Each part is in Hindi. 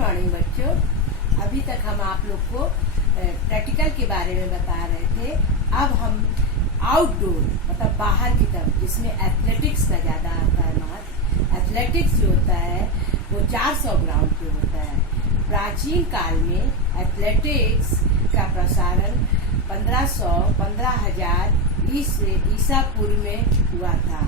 मॉर्निंग बच्चों। अभी तक हम आप लोग को प्रैक्टिकल के बारे में बता रहे थे। अब हम आउटडोर मतलब बाहर की तरफ, जिसमें एथलेटिक्स का ज़्यादा आता है महत्व। एथलेटिक्स जो होता है वो 400 ग्राउंड पे होता है। प्राचीन काल में एथलेटिक्स का प्रसारण 15,000 ईसा पूर्व में हुआ था।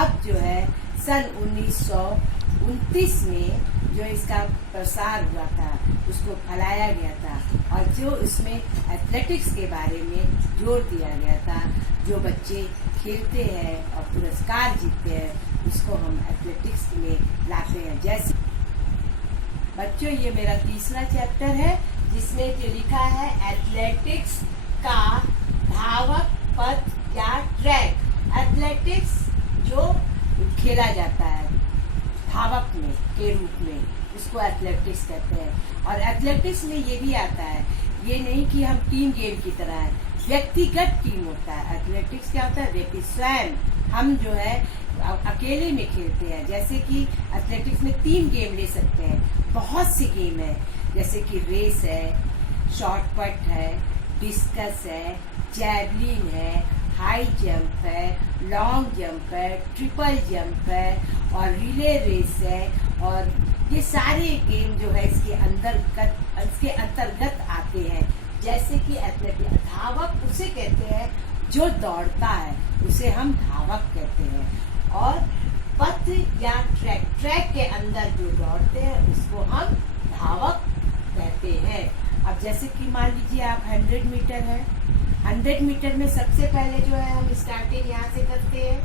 अब जो है सन 1929 में जो इसका प्रसार हुआ था, उसको फैलाया गया था और जो इसमें एथलेटिक्स के बारे में जोर दिया गया था। जो बच्चे खेलते हैं और पुरस्कार जीतते हैं, उसको हम एथलेटिक्स में लाते हैं। जैसे बच्चों, ये मेरा तीसरा चैप्टर है, जिसमें जो लिखा है एथलेटिक्स का धावक पथ या ट्रैक। एथलेटिक्स जो खेला जाता है धावक में के रूप में, इसको एथलेटिक्स कहते हैं। और एथलेटिक्स में ये भी आता है, ये नहीं कि हम टीम गेम की तरह है, व्यक्तिगत टीम होता है। एथलेटिक्स क्या होता है? व्यक्ति स्वयं हम जो है अकेले में खेलते हैं। जैसे कि एथलेटिक्स में 3 गेम ले सकते हैं। बहुत सी गेम है, जैसे कि रेस है, शॉर्ट पट है, डिस्कस है, जैवलिन है, हाई जंप है, लॉन्ग जंप है, ट्रिपल जंप है और रिले रेस है। और ये सारे गेम जो है इसके अंतर्गत आते हैं। जैसे कि एथलेटिक्स, धावक उसे कहते हैं जो दौड़ता है, उसे हम धावक कहते हैं। और पथ या ट्रैक के अंदर जो दौड़ते हैं, उसको हम धावक कहते हैं। अब जैसे कि मान लीजिए आप 100 मीटर है, 100 मीटर में सबसे पहले जो है हम स्टार्टिंग यहाँ से करते हैं,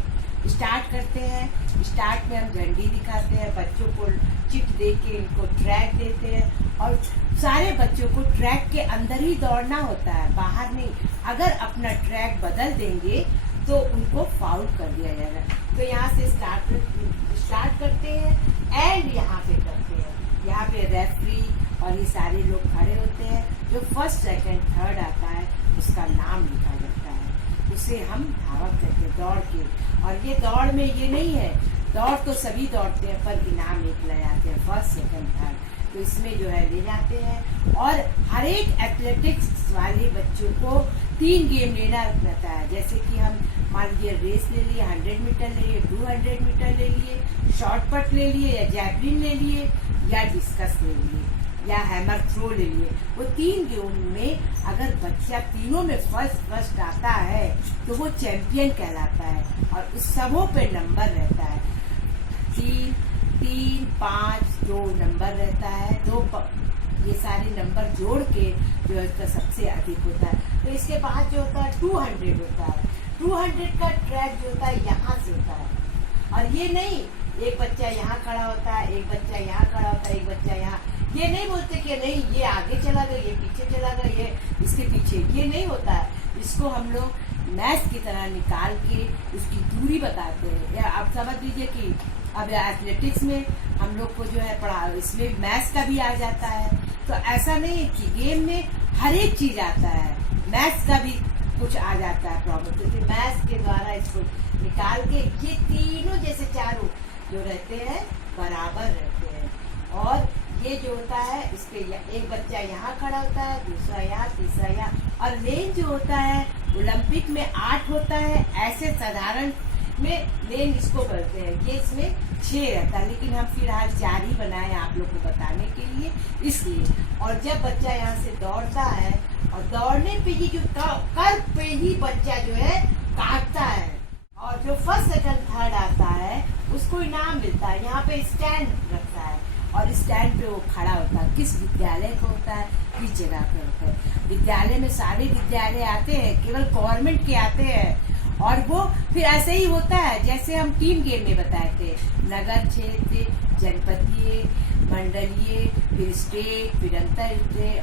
स्टार्ट करते हैं। स्टार्ट में हम झंडी दिखाते हैं, बच्चों को चिट दे के इनको ट्रैक देते हैं और सारे बच्चों को ट्रैक के अंदर ही दौड़ना होता है, बाहर नहीं। अगर अपना ट्रैक बदल देंगे तो उनको फाउल कर दिया जाएगा। तो यहाँ से स्टार्ट करते हैं एंड यहाँ पे करते हैं। यहाँ पे रेफरी और ये सारे लोग खड़े होते हैं। जो फर्स्ट सेकंड थर्ड आता है उसका नाम लिखा जाता है, उसे हम धावक कहते हैं दौड़ के। और ये दौड़ में ये नहीं है, दौड़ तो सभी दौड़ते हैं पर इनाम एक ले जाते हैं, फर्स्ट सेकंड थर्ड, तो इसमें जो है ले जाते हैं। और हर एक एथलेटिक्स वाले बच्चों को 3 गेम लेना रहता है। जैसे कि हम मान लीजिए रेस ले लिए, 100 मीटर ले लिए, 200 मीटर ले लिए, शॉर्ट पट ले लिए या जैवलिन ले लिए या डिस्कस ले लिए या हैमर थ्रो ले लिए। वो 3 गेम में अगर बच्चा तीनों में फर्स्ट आता है तो वो चैंपियन कहलाता है। और उस सबों पे नंबर रहता है 3, 3, 5, 2 नंबर रहता है। ये सारे नंबर जोड़ के जो इसका सबसे अधिक होता है। तो इसके बाद जो होता है 200 होता है। 200 का ट्रैक जो होता है यहाँ से होता है। और ये नहीं एक बच्चा यहाँ खड़ा होता है, एक बच्चा यहाँ खड़ा होता है, एक बच्चा यहाँ। ये नहीं बोलते कि नहीं ये आगे चला गया, ये पीछे चला गया, ये इसके पीछे, ये नहीं होता है। इसको हम लोग मैथ की तरह निकाल के उसकी दूरी बताते हैं। या आप समझ लीजिए कि अब एथलेटिक्स में हम लोग को जो है पढ़ा, इसमें मैथ्स का भी आ जाता है। तो ऐसा नहीं है कि गेम में हर एक चीज आता है, मैथ्स का भी कुछ आ जाता है प्रॉब्लम। क्योंकि मैथ्स के द्वारा इसको निकाल के ये तीनों जैसे चारों जो रहते हैं बराबर रहते हैं। और ये जो होता है इसके एक बच्चा यहाँ खड़ा होता है, दूसरा यहाँ, तीसरा यहाँ। और लेन जो होता है ओलंपिक में 8 होता है, ऐसे साधारण में लेन इसको बोलते हैं। ये इसमें 6 रहता है, लेकिन हम फिलहाल 4 ही बनाए आप लोग को बताने के लिए, इसलिए। और जब बच्चा यहाँ से दौड़ता है और दौड़ने पे ही जो कर पे ही बच्चा जो है काटता है और जो फर्स्ट सेकंड थर्ड आता है उसको इनाम मिलता है। यहाँ पे स्टैंड रखता है और स्टैंड पे वो खड़ा होता है। किस विद्यालय का होता है, किस जगह पे होता है? विद्यालय में सारे विद्यालय आते हैं, केवल गवर्नमेंट के आते हैं। और वो फिर ऐसे ही होता है जैसे हम टीम गेम में बताए थे, नगर क्षेत्र, जनपदीय, मंडलीय, फिर स्टेट, फिर अंतर,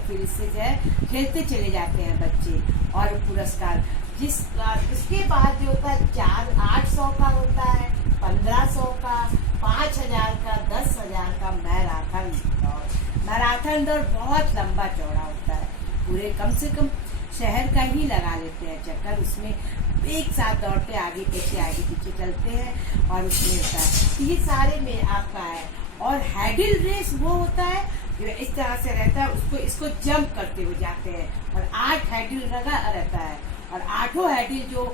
फिर इससे जो है खेलते चले जाते हैं बच्चे। और पुरस्कार उसके बाद जो होता है 800 का होता है, 1500 का, 5000 का, 10,000 का मैराथन दौड़। मैराथन दौड़ बहुत लंबा चौड़ा होता है, पूरे कम से कम शहर का ही लगा लेते हैं चक्कर। उसमें एक साथ दौड़ते आगे पीछे चलते हैं और उसमें होता है। ये सारे में आपका है। और हैडिल रेस वो होता है जो इस तरह से रहता है उसको इसको जंप करते हुए जाते हैं और 8 हैंडल लगा रहता है और 8 हैंडल जो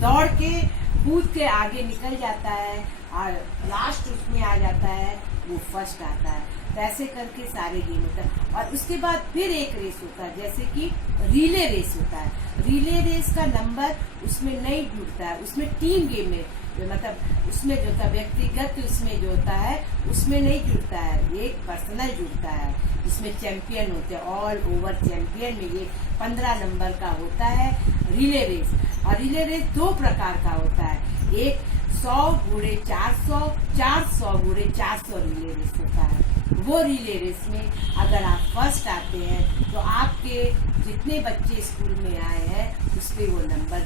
दौड़ के कूद के आगे निकल जाता है और लास्ट उसमें आ जाता है वो फर्स्ट आता है। तो ऐसे करके सारे गेम होता है और उसके बाद फिर एक रेस होता है जैसे कि रिले रेस होता है। रिले रेस का नंबर उसमें नहीं जुड़ता है, उसमें टीम गेम में मतलब उसमें जो होता है व्यक्तिगत उसमें जो होता है उसमें नहीं जुड़ता है, ये पर्सनल जुड़ता है। इसमें चैंपियन होते हैं, ऑल ओवर चैंपियन में ये 15 नंबर का होता है रिले रेस। और रिले रेस 2 प्रकार का होता है, एक 100 गुणे 400, 400 गुणे 400 रिले रेस होता है। वो रिले रेस में अगर आप फर्स्ट आते हैं तो आपके जितने बच्चे स्कूल में आए हैं उस पर वो नंबर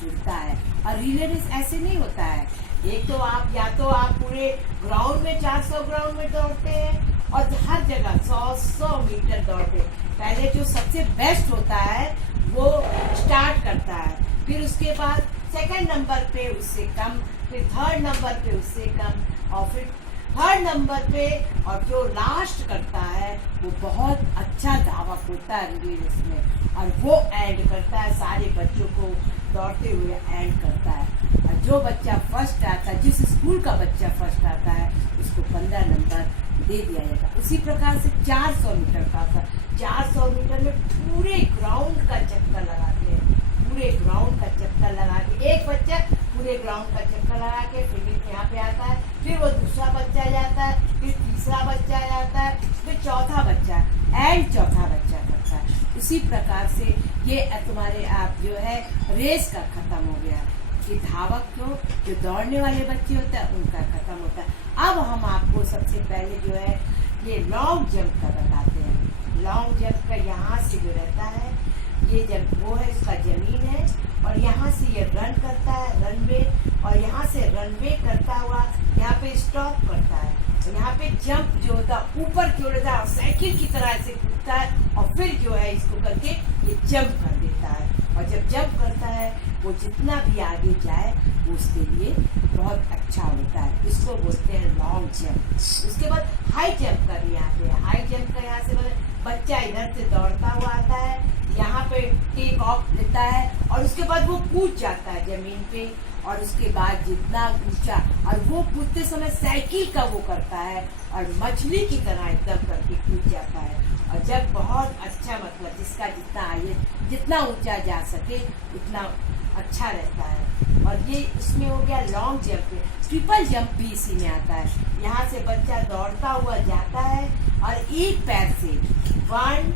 जुड़ता है। और रिले रेस ऐसे नहीं होता है, एक तो आप या तो आप पूरे ग्राउंड में 400 ग्राउंड में दौड़ते हैं और हर जगह 100 मीटर दौड़ते हैं। पहले जो सबसे बेस्ट होता है वो स्टार्ट करता है, फिर उसके बाद सेकंड नंबर पे उससे कम, फिर थर्ड नंबर पे उससे कम और फिर थर्ड नंबर पे और जो लास्ट करता है वो बहुत अच्छा धावक होता है रिले रेस में और वो एंड करता है, सारे बच्चों को दौड़ते हुए एंड करता है। और जो बच्चा फर्स्ट आता है, जिस स्कूल का बच्चा फर्स्ट आता है उसको 15 नंबर दे दिया जाएगा। उसी प्रकार से 400 मीटर का 400 मीटर में पूरे ग्राउंड का चक्कर लगाते हैं, पूरे ग्राउंड का चक्कर लगा के एक बच्चा पूरे ग्राउंड का चक्कर लगा के फिर यहाँ पे आता है, फिर वो दूसरा बच्चा जाता है, फिर तीसरा बच्चा जाता है, फिर चौथा बच्चा एंड चौथा बच्चा करता है। उसी प्रकार से ये तुम्हारे आप जो है रेस का खत्म हो गया कि धावक को जो दौड़ने वाले बच्चे होते हैं उनका खत्म होता है। अब हम आपको सबसे पहले जो है ये लॉन्ग जंप का बताते हैं। लॉन्ग जंप का यहाँ से जो रहता है ये जब वो है इसका जमीन है और यहाँ से ये रन करता है रनवे और यहाँ से रनवे करता हुआ यहाँ पे स्टॉप करता है और यहाँ पे जंप जो होता है ऊपर की ओर जाता है और साइकिल की तरह से कूदता है और फिर जो है इसको करके ये जंप कर देता है। और जब जंप करता है वो जितना भी आगे जाए वो उसके लिए बहुत अच्छा होता है, इसको बोलते हैं लॉन्ग जंप। उसके बाद हाई जंप का भी यहाँ पे हाई जंप का यहाँ से मतलब बच्चा इधर से दौड़ता हुआ आता है, यहाँ पे टेक ऑफ लेता है और उसके बाद वो कूद जाता है जमीन पे और उसके बाद जितना ऊंचा और वो कूदते समय साइकिल का वो करता है और मछली की तरह एकदम करके कूद जाता है। और जब बहुत अच्छा मतलब जिसका जितना आगे जितना ऊंचा जा सके उतना अच्छा रहता है। और ये इसमें हो गया लॉन्ग जंप। ट्रिपल जंप भी इसी में आता है, यहाँ से बच्चा दौड़ता हुआ जाता है और एक पैर से 1,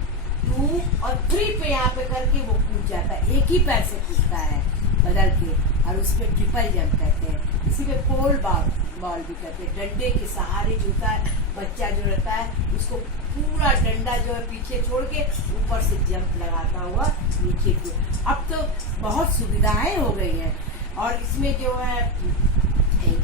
2 और 3 पे यहाँ पे करके वो कूद जाता है, एक ही पैर से कूदता है बदल के और उस पर ट्रिपल जंप कहते हैं। इसी में पोल बॉल भी कहते हैं, डंडे के सहारे जूता है बच्चा जो रहता है उसको पूरा डंडा जो है पीछे छोड़ के ऊपर से जंप लगाता हुआ नीचे की। अब तो बहुत सुविधाएं हो गई हैं और इसमें जो है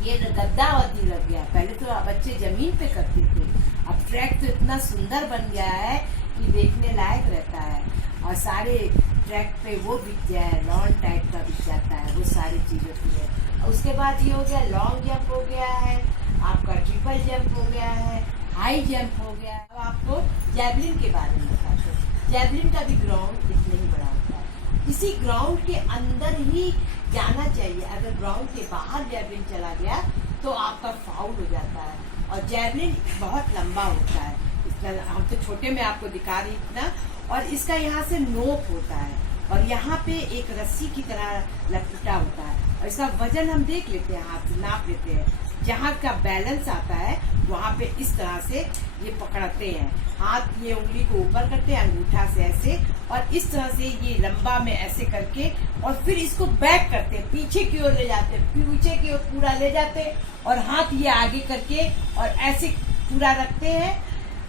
ये गद्दा वद्दी लग गया, पहले तो बच्चे जमीन पे करते थे, अब ट्रैक तो इतना सुंदर बन गया है कि देखने लायक रहता है और सारे ट्रैक पे वो बिक जाए, लॉन टाइप का बिक जाता है, वो सारी चीज होती है। उसके बाद ये हो गया लॉन्ग जंप हो गया है, आपका ट्रिपल जंप हो गया है, हाई जंप हो गया है। अब आपको जैवलिन के बारे में बताते हैं। जैवलिन का भी ग्राउंड इतना ही बड़ा होता है, इसी ग्राउंड के अंदर ही जाना चाहिए। अगर ग्राउंड के बाहर जैवलिन चला गया तो आपका फाउल हो जाता है। और जैवलिन बहुत लंबा होता है, इसका हम तो छोटे में आपको दिखा रही इतना। और इसका यहाँ से नोक होता है और यहाँ पे एक रस्सी की तरह लपटा होता है और इसका वजन हम देख लेते हैं, हाथ से नाप लेते हैं। जहाँ का बैलेंस आता है वहाँ पे इस तरह से ये पकड़ते हैं, हाथ ये उंगली को ऊपर करते हैं अंगूठा से ऐसे और इस तरह से ये लंबा में ऐसे करके और फिर इसको बैक करते हैं, पीछे की ओर ले जाते हैं, पीछे की ओर पूरा ले जाते हैं और हाथ ये आगे करके और ऐसे पूरा रखते हैं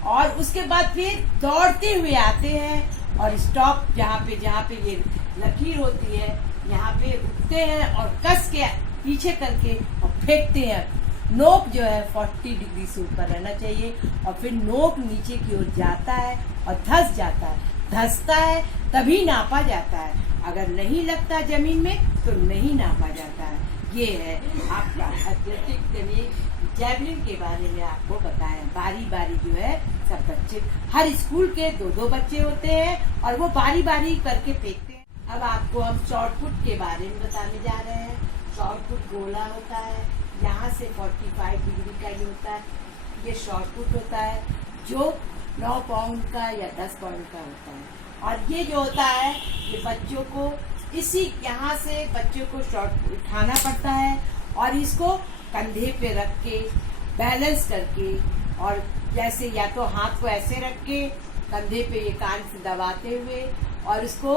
और उसके बाद फिर दौड़ते हुए आते हैं और स्टॉप जहाँ पे ये लकीर होती है यहाँ पे रुकते हैं और कस के पीछे करके और फेंकते हैं। नोक जो है 40 डिग्री से ऊपर रहना चाहिए और फिर नोक नीचे की ओर जाता है और धंस जाता है, धंसता है तभी नापा जाता है, अगर नहीं लगता जमीन में तो नहीं नापा जाता है। ये है आपका एथलेटिक जैवलिन के बारे में आपको बताएं। बारी बारी जो है सब बच्चे, हर स्कूल के दो दो बच्चे होते हैं और वो बारी बारी करके फेंकते हैं। अब आपको हम शॉर्टपुट के बारे में बताने जा रहे हैं। शॉर्टपुट गोला होता है, यहाँ से 45 डिग्री का ये होता है, ये शॉर्टपुट होता है जो 9 पाउंड का या 10 पाउंड का होता है। और ये जो होता है ये बच्चों को इसी यहाँ से बच्चों को शॉर्ट उठाना पड़ता है और इसको कंधे पे रख के बैलेंस करके, और जैसे या तो हाथ को ऐसे रख के कंधे पे ये कान से दबाते हुए और इसको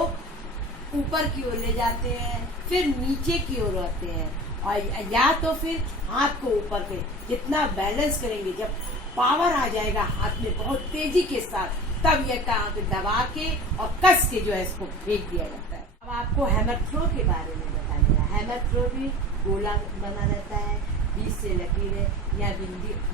ऊपर की ओर ले जाते हैं, फिर नीचे की ओर आते हैं, और या तो फिर हाथ को ऊपर के जितना बैलेंस करेंगे, जब पावर आ जाएगा हाथ में बहुत तेजी के साथ, तब ये टांग दबा के और कस के जो है इसको फेंक दिया जाता है। अब आपको हैमर थ्रो के बारे में बताने हैं। हैमर थ्रो भी गोला बना रहता है, बीच से लकीर है, यहाँ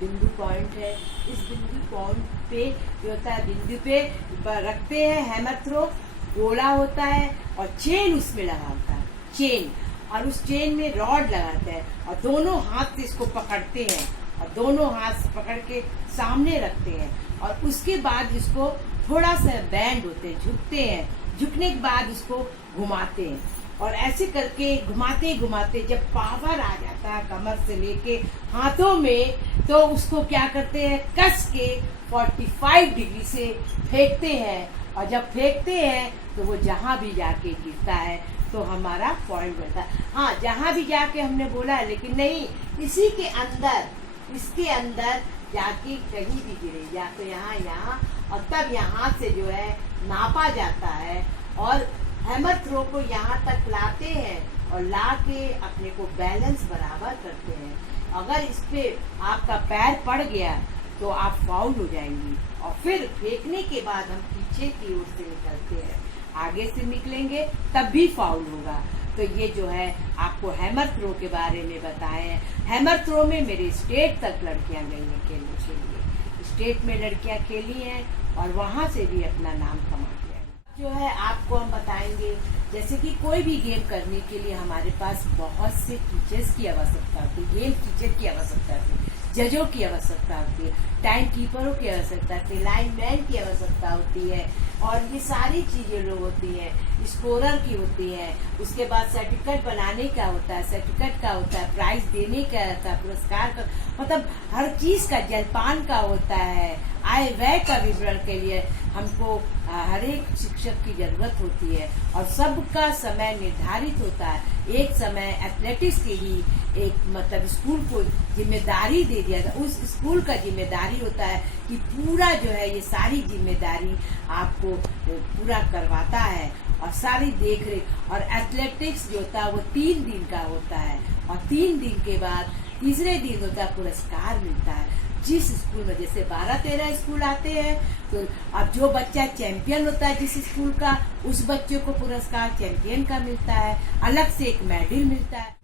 बिंदु पॉइंट है, इस बिंदु पॉइंट पे जो होता है बिंदु पे रखते हैं हैमर थ्रो। गोला होता है और चेन उसमें लगा होता है, चेन, और उस चेन में रॉड लगाते हैं और दोनों हाथ से इसको पकड़ते हैं और दोनों हाथ से पकड़ के सामने रखते हैं, और उसके बाद इसको थोड़ा सा बैंड होते हैं, झुकते हैं, झुकने के बाद उसको घुमाते हैं, और ऐसे करके घुमाते घुमाते जब पावर आ जाता है कमर से लेके हाथों में, तो उसको क्या करते हैं, कस के 45 डिग्री से फेंकते हैं, और जब फेंकते हैं तो वो जहाँ भी जाके गिरता है तो हमारा पॉइंट मिलता है। हाँ, जहाँ भी जाके हमने बोला है, लेकिन नहीं, इसी के अंदर, इसके अंदर जाके कहीं भी गिरे, या तो यहाँ, और तब यहाँ से जो है नापा जाता है और हैमर थ्रो को यहाँ तक लाते हैं और ला के अपने को बैलेंस बराबर करते हैं। अगर इस पे आपका पैर पड़ गया तो आप फाउल हो जाएंगी, और फिर फेंकने के बाद हम पीछे की ओर से निकलते हैं, आगे से निकलेंगे तब भी फाउल होगा। तो ये जो है आपको हैमर थ्रो के बारे में बताए हैं। हैमर थ्रो में मेरे स्टेट तक लड़कियां गई हैं खेलने के लिए, स्टेट में लड़कियां खेली हैं और वहां से भी अपना नाम कमा लिया है। जो है आपको हम बताएंगे, जैसे कि कोई भी गेम करने के लिए हमारे पास बहुत से टीचर्स की आवश्यकता होती है, गेम टीचर की आवश्यकता होती है, जजों की आवश्यकता होती है, टाइम कीपरों की आवश्यकता होती है, लाइनमैन की आवश्यकता होती है, और ये सारी चीजें लोग होती हैं, स्कोरर की होती है, उसके बाद सर्टिफिकेट बनाने का होता है, सर्टिफिकेट का होता है, प्राइज देने का होता है, पुरस्कार का, मतलब हर चीज का, जलपान का होता है, आय व्यय का विवरण के लिए हमको हर एक शिक्षक की जरूरत होती है, और सबका समय निर्धारित होता है। एक समय एथलेटिक्स के लिए एक मतलब स्कूल को जिम्मेदारी दे दिया था, उस स्कूल का जिम्मेदारी होता है कि पूरा जो है ये सारी जिम्मेदारी आपको पूरा करवाता है, और सारी देख रेख, और एथलेटिक्स जो होता है वो 3 दिन का होता है, और 3 दिन के बाद तीसरे दिन होता है पुरस्कार मिलता है। जिस स्कूल में जैसे 12-13 स्कूल आते हैं, तो अब जो बच्चा चैंपियन होता है जिस स्कूल का, उस बच्चे को पुरस्कार चैंपियन का मिलता है, अलग से एक मेडल मिलता है।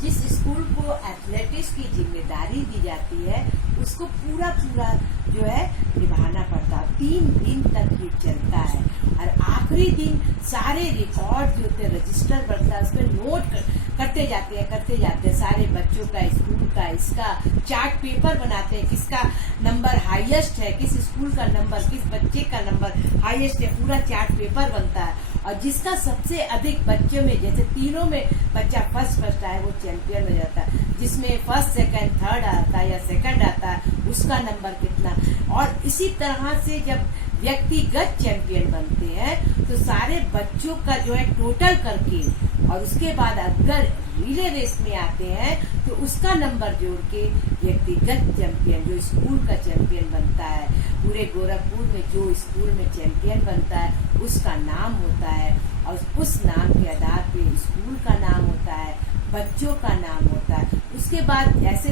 जिस स्कूल को एथलेटिक्स की जिम्मेदारी दी जाती है उसको पूरा जो है निभाना पड़ता है। 3 दिन तक ये चलता है, और आखिरी दिन सारे रिकॉर्ड जो होते हैं रजिस्टर बनता है, उसमें नोट करते जाते हैं सारे बच्चों का, स्कूल का, इसका चार्ट पेपर बनाते हैं, किसका नंबर हाईएस्ट है, किस स्कूल का नंबर, किस बच्चे का नंबर हाईएस्ट है, पूरा चार्ट पेपर बनता है, और जिसका सबसे अधिक बच्चों में, जैसे तीनों में बच्चा फर्स्ट आए वो चैंपियन हो जाता है, जिसमें फर्स्ट सेकंड थर्ड आता है या सेकंड आता है उसका नंबर कितना। और इसी तरह से जब व्यक्तिगत चैंपियन बनते हैं तो सारे बच्चों का जो है टोटल करके, और उसके बाद अगर रिले रेस में आते हैं तो उसका नंबर जोड़ के व्यक्तिगत चैंपियन, जो स्कूल का चैंपियन बनता है, पूरे गोरखपुर में जो स्कूल में चैंपियन बनता है उसका नाम होता है, और उस नाम के आधार पे स्कूल का नाम होता है, बच्चों का नाम होता है। उसके बाद ऐसे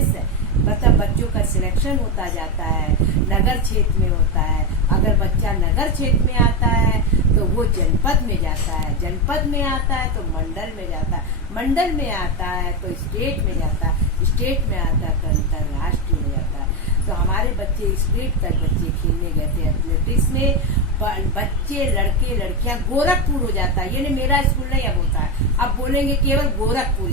मतलब बच्चों का सिलेक्शन होता जाता है, नगर क्षेत्र में होता है, अगर बच्चा नगर क्षेत्र में आता है तो वो जनपद में जाता है, जनपद में आता है तो मंडल में जाता है, मंडल में आता है तो स्टेट में जाता है, स्टेट में आता है तो अंतर्राष्ट्रीय में जाता है। तो हमारे बच्चे स्टेट तक बच्चे खेलने गए थे एथलेटिक्स में, बच्चे लड़के लड़कियां गोरखपुर हो जाता है, ये नहीं मेरा स्कूल नहीं अब होता है, अब बोलेंगे केवल गोरखपुर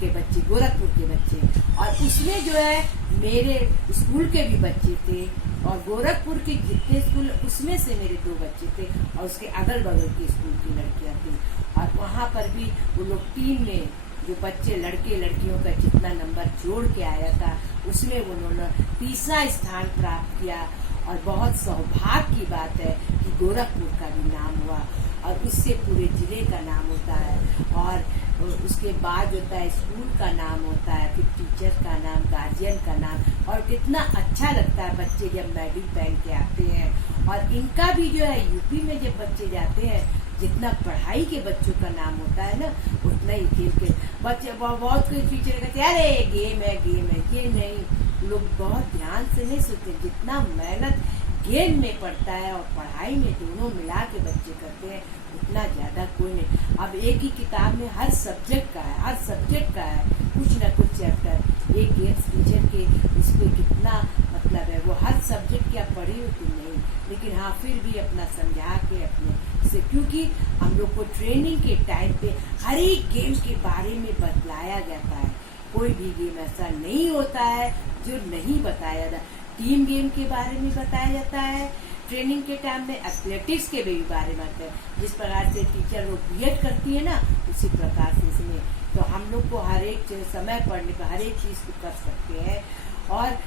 के बच्चे, और उसमें जो है मेरे स्कूल के भी बच्चे थे और गोरखपुर के जितने स्कूल उसमें से मेरे 2 बच्चे थे और उसके अगल बगल के स्कूल की लड़कियां थी। और वहाँ पर भी वो लोग टीम में जो बच्चे लड़के लड़कियों का जितना नंबर जोड़ के आया था उसमें उन्होंने 3रा स्थान प्राप्त किया। और बहुत सौभाग्य की बात है कि गोरखपुर का भी नाम हुआ और उससे पूरे जिले का नाम होता है। और उसके बाद होता है स्कूल का नाम होता है, फिर टीचर का नाम, गार्जियन का नाम। और कितना अच्छा लगता है बच्चे जब मेडल पहन के आते हैं। और इनका भी जो है यूपी में जब बच्चे जाते हैं, जितना पढ़ाई के बच्चों का नाम होता है ना, उतना ही खेल के बच्चे बहुत कोई टीचर कहते हैं अरे गेम है गेम है। ये नहीं, लोग बहुत ध्यान से नहीं सोचते जितना मेहनत गेम में पड़ता है और पढ़ाई में दोनों मिला के बच्चे करते हैं उतना ज्यादा कोई नहीं। अब एक ही किताब में हर सब्जेक्ट का है, हर सब्जेक्ट का है कुछ ना कुछ चैप्टर। एक गेम्स टीचर के उस पर कितना मतलब है, वो हर सब्जेक्ट की आप पढ़ी होती नहीं, लेकिन हाँ फिर भी अपना समझा के अपने से, क्योंकि हम लोग को ट्रेनिंग के टाइम पे हर एक गेम के बारे में बतलाया जाता है। कोई भी गेम ऐसा नहीं होता है जो नहीं बताया जाता। टीम गेम के बारे में बताया जाता है ट्रेनिंग के टाइम में, एथलेटिक्स के भी बारे में बताया। जिस प्रकार से टीचर वो बीएड करती है ना, उसी प्रकार से इसमें तो हम लोग को हर एक समय पढ़ने पर हर एक चीज को कर सकते हैं। और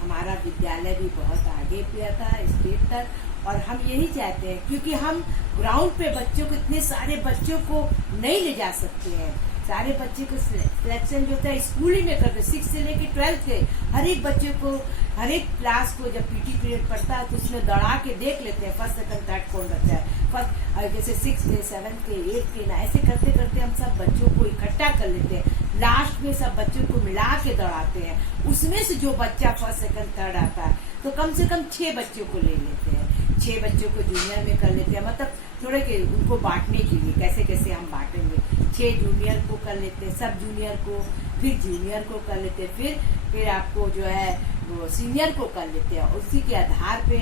हमारा विद्यालय भी बहुत आगे पे था स्टेट तक। और हम यही चाहते हैं, क्योंकि हम ग्राउंड पे बच्चों को, इतने सारे बच्चों को नहीं ले जा सकते हैं। सारे बच्चे को सिलेक्शन जो होता है स्कूल ही में करते, 6 से लेके 12 के हर एक बच्चे को, हर एक क्लास को जब पीटी पीरियड पड़ता है तो उसमें दौड़ा के देख लेते हैं फर्स्ट सेकंड थर्ड कौन बच्चा है। फर्स्ट जैसे 6 के 7 के 8 के ना, ऐसे करते करते हम सब बच्चों को इकट्ठा कर लेते हैं। लास्ट में सब बच्चों को मिला के दौड़ाते हैं। उसमें से जो बच्चा फर्स्ट सेकंड थर्ड आता है तो कम से कम 6 बच्चों को ले लेते हैं। 6 बच्चों को जूनियर में कर लेते हैं, मतलब थोड़े के उनको बांटने के लिए कैसे कैसे हम बांटेंगे। 6 जूनियर को कर लेते हैं, सब जूनियर को, फिर जूनियर को कर लेते हैं, फिर आपको जो है वो सीनियर को कर लेते हैं। उसी के आधार पे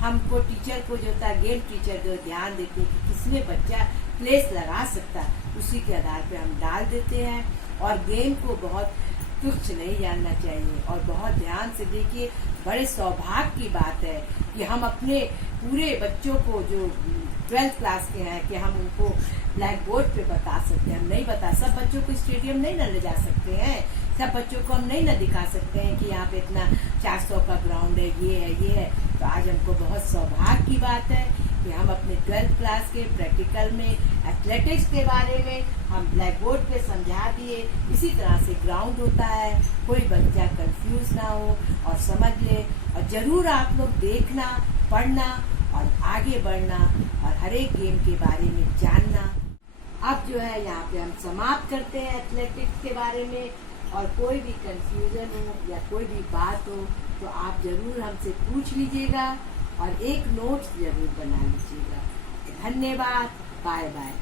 हमको टीचर को जो होता है गेम टीचर जो ध्यान देते हैं कि किसमें बच्चा प्लेस लगा सकता है, उसी के आधार पे हम डाल देते हैं। और गेम को बहुत तुच्छ नहीं जानना चाहिए और बहुत ध्यान से देखिए। बड़े सौभाग्य की बात है कि हम अपने पूरे बच्चों को जो 12th क्लास के हैं कि हम उनको ब्लैक बोर्ड पे बता सकते हैं। हम नहीं बता, सब बच्चों को स्टेडियम नहीं न ले जा सकते हैं, सब बच्चों को हम नहीं न दिखा सकते हैं कि यहाँ पे इतना 400 का ग्राउंड है, ये है ये है। तो आज हमको बहुत सौभाग्य की बात है कि हम अपने 12th क्लास के प्रैक्टिकल में एथलेटिक्स के बारे में हम ब्लैक बोर्ड पे समझा दिए। इसी तरह से ग्राउंड होता है, कोई बच्चा कंफ्यूज ना हो और समझ ले। और जरूर आप लोग देखना, पढ़ना और आगे बढ़ना और हर एक गेम के बारे में जानना। अब जो है यहाँ पे हम समाप्त करते हैं एथलेटिक्स के बारे में। और कोई भी कंफ्यूजन हो या कोई भी बात हो तो आप जरूर हमसे पूछ लीजिएगा और एक नोट्स जरूर बना लीजिएगा। धन्यवाद, बाय बाय।